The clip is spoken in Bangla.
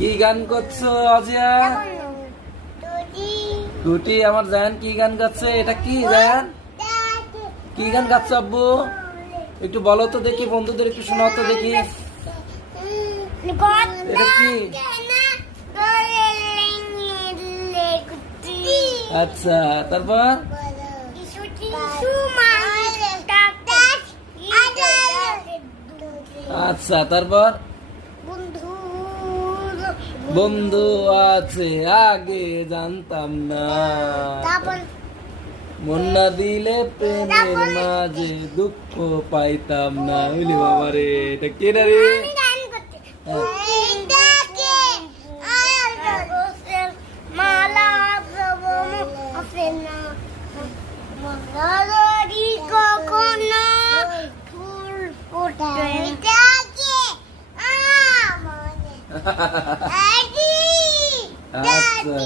কি গান করছো অজিয়া? টুটি আমার জায়ান কি গান গাচ্ছে? এটা কি জায়ান? কি গান গাচ্ছে আব্বু? একটু বলো তো দেখি, বন্ধুদের একটু শোনাও তো দেখি। এটা কি? আচ্ছা, তারপর আচ্ছা, তারপর বন্ধু আছে আগে জানতাম না, মন না দিলে প্রেমের মাঝে দুঃখ পাইতাম না। বুঝলি বাবা রে, এটা কে রে? আচ্ছা।